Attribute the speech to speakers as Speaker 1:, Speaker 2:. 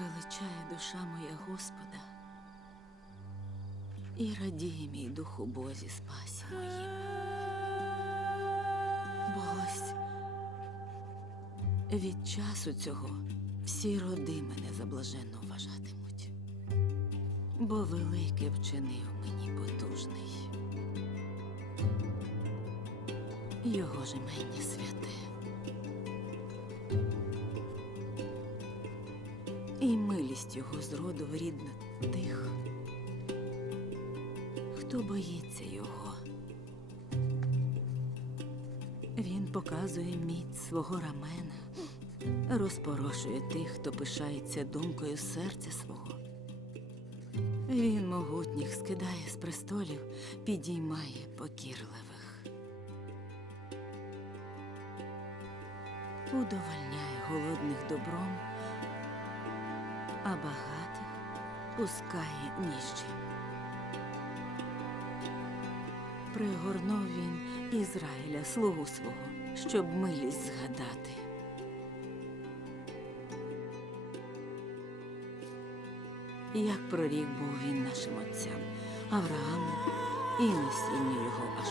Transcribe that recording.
Speaker 1: Величає душа моя Господа, і радіє мій дух у Бозі спасі моїм. Бо ось від часу цього всі роди мене за блаженно вважатимуть, бо велике вчинив мені потужний. Його ж імення святе. І милість його зроду рідна тих, хто боїться його. Він показує міць свого рамена, розпорошує тих, хто пишається думкою серця свого. Він могутніх скидає з престолів, підіймає покірливих. Удовольняє голодних добром, а багатих пускає ніжчим. Пригорнув він Ізраїля, слугу свого, щоб милість згадати. Як прорік був він нашим отцям, Аврааму і насінню його аж.